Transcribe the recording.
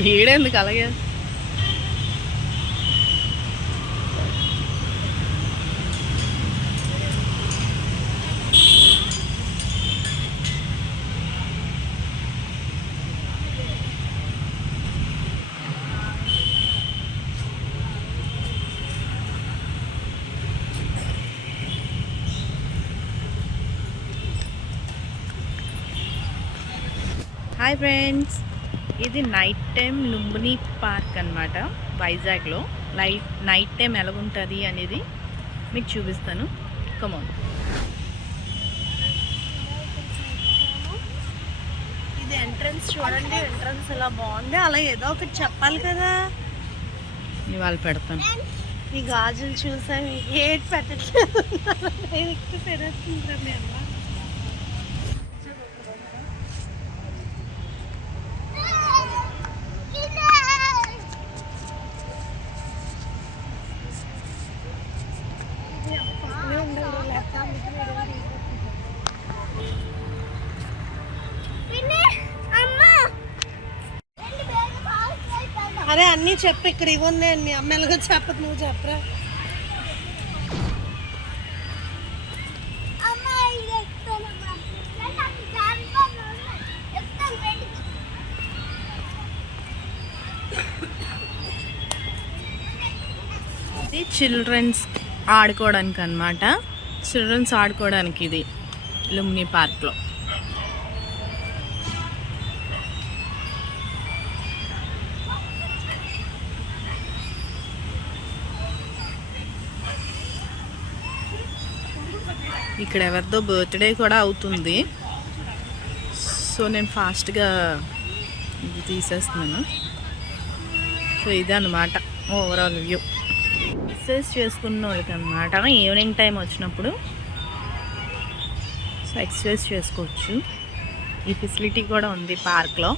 గీడెందుకు అలాగే? Hi friends, ఇది night time Lumbini park అనమాట. వైజాగ్లో నైట్ టైం ఎలాగుంటుంది అనేది మీకు చూపిస్తాను. కమాన్. ఇది ఎంట్రన్స్ చూడండి. ఎంట్రన్స్ ఎలా బాగుంది. అలా ఏదో ఒకటి చెప్పాలి కదా. ఇవాళ పెడతాను. ఈ గాజులు చూసాను. ఏది పెట్టట్లేదు. పెరుగుతుంది. అరే అన్నీ చెప్పు. ఇక్కడ ఇవి ఉన్నాయండి. మీ అమ్మ ఎలాగో చెప్పదు, నువ్వు చెప్పరా. ఇది చిల్డ్రన్స్ ఆడుకోవడానికి అనమాట. చిల్డ్రన్స్ ఆడుకోవడానికి ఇది లుంబిని పార్క్లో. ఇక్కడ ఎవరిదో బర్త్డే కూడా అవుతుంది. సో నేను ఫాస్ట్గా ఇది తీసేస్తున్నాను. సో ఇదే అనమాట ఓవరాల్ వ్యూ. ఎక్సర్సైజ్ చేసుకున్న వాళ్ళకి అనమాట. ఈవినింగ్ టైం వచ్చినప్పుడు సో ఎక్సర్సైజ్ చేసుకోవచ్చు. ఈ ఫెసిలిటీ కూడా ఉంది పార్క్లో.